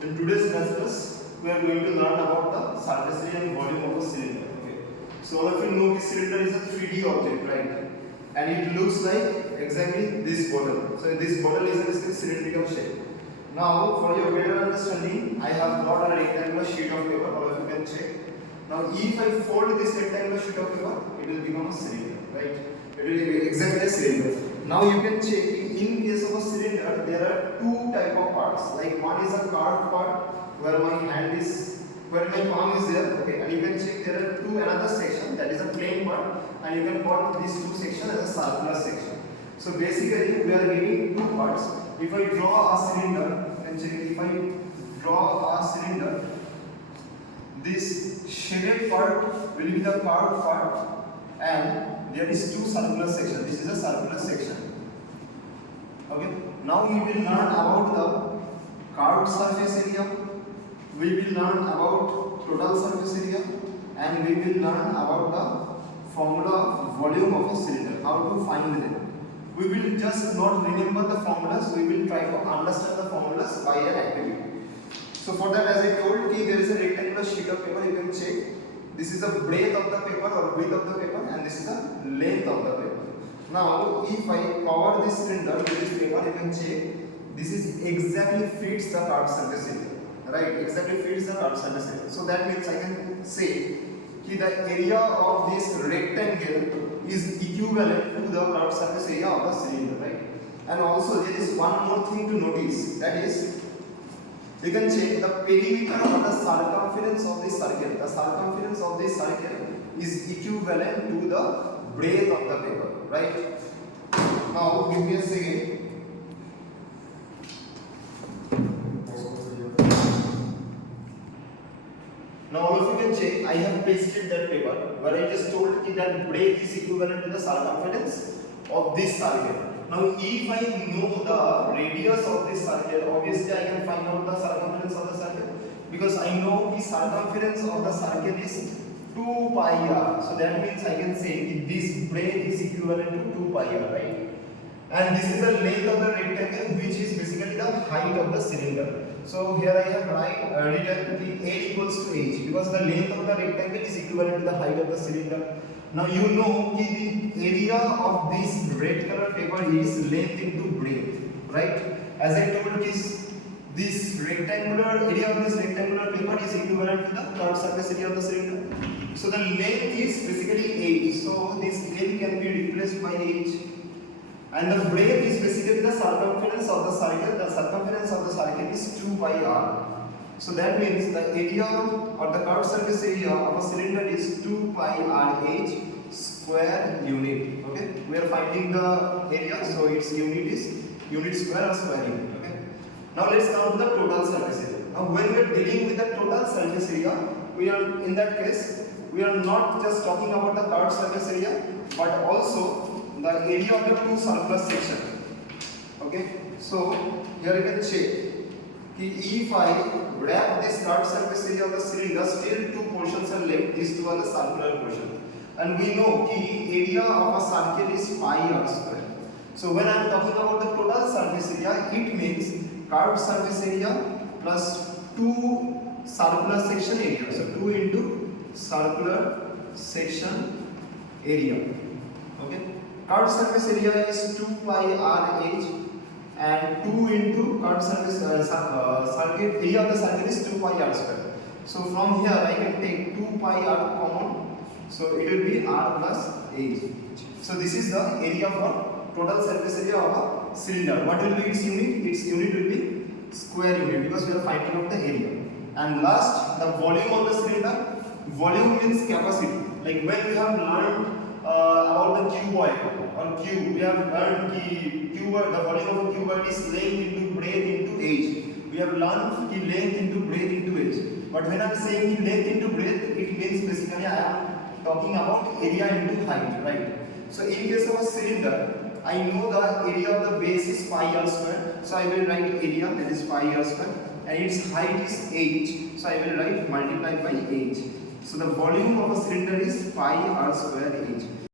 In today's class, we are going to learn about the surface area and volume of a cylinder. Okay. So all of you know this cylinder is a 3D object, right? And it looks like exactly this bottle. So this bottle is a cylindrical shape. Now, for your better understanding, I have got a rectangular sheet of paper. All of you can check. Now, if I fold this rectangular sheet of paper, it will become a cylinder, right? It will be exactly a cylinder. Now you can check, in case of a cylinder, there are two type of parts. Like one is a carved part where my hand is, where my palm is there, okay, and you can check there are two another section that is a plain part, and you can call these two sections as a circular section. So basically we are getting two parts. If I draw a cylinder, and check, if I draw a cylinder, this shaded part will be the carved part, and there is two circular sections. This is a circular section. Okay. Now we will learn about the carved surface area. We will learn about total surface area, and we will learn about the formula of volume of a cylinder. How to find them. We will just not remember the formulas. We will try to understand the formulas by an activity. So for that, as I told you, there is a rectangular sheet of paper. You can check. This is the breadth of the paper or width of the paper, and this is the length of the paper. Now, if I cover this cylinder with this paper, you can check. This is exactly fits the carved surface area, right? Exactly fits the carved surface area. So that means I can say that the area of this rectangle is equivalent to the carved surface area of the cylinder, right? And also there is one more thing to notice, that is, you can check the perimeter or the circumference of this circle. The circumference of this circle is equivalent to the breadth of the paper, right? Now give me a second. Now all of you can check, I have pasted that paper where I just told you that breadth is equivalent to the circumference of this circle. Now if I know the radius of this circle, obviously I can find out the circumference of the circle, because I know the circumference of the circle is 2 pi r. So that means I can say that this breadth is equivalent to 2 pi r, right? And this is the length of the rectangle, which is basically the height of the cylinder. So here I have written the L equals to H, because the length of the rectangle is equivalent to the height of the cylinder. Now you know the area of this red color paper is length into breadth, right? As I told this rectangular area of this rectangular paper is equivalent to the curved surface area of the cylinder. So the length is basically H. So this L can be replaced by H. And the breadth is basically the circumference of the circle. The circumference of the circle is 2 pi r. So that means the area or the curved surface area of a cylinder is 2 pi r h square unit. Okay, we are finding the area, so its unit is unit square or square unit. Okay. Now let's come to the total surface area. Now when we are dealing with the total surface area, we are in that case we are not just talking about the curved surface area, but also the area of the two circular sections. Okay, so here you can check. If I wrap this curved surface area of the cylinder, still two portions are left. These two are the circular portion, and we know the area of a circle is pi r square. So when I am talking about the total surface area, it means curved surface area plus two circular section area. So 2 into circular section area. Okay, curved surface area is 2 pi r h. And 2 into curved surface circuit area of the circle is 2 pi r square. So from here I can take 2 pi r common. So it will be r plus h. So this is the area of a total surface area of a cylinder. What will be its unit? Its unit will be square unit, because we are finding out the area. And last, the volume of the cylinder. Volume means capacity. Like when we have learned about the cuboid or cube, we have learned the volume of a cuboid is length into breadth into age. We have learned the length into breadth into age. But when I am saying the length into breadth, it means basically I am talking about area into height, right? So in case of a cylinder, I know the area of the base is pi r square. So I will write area, that is pi r square, and its height is h. So I will write multiplied by h. So the volume of a cylinder is pi r square h.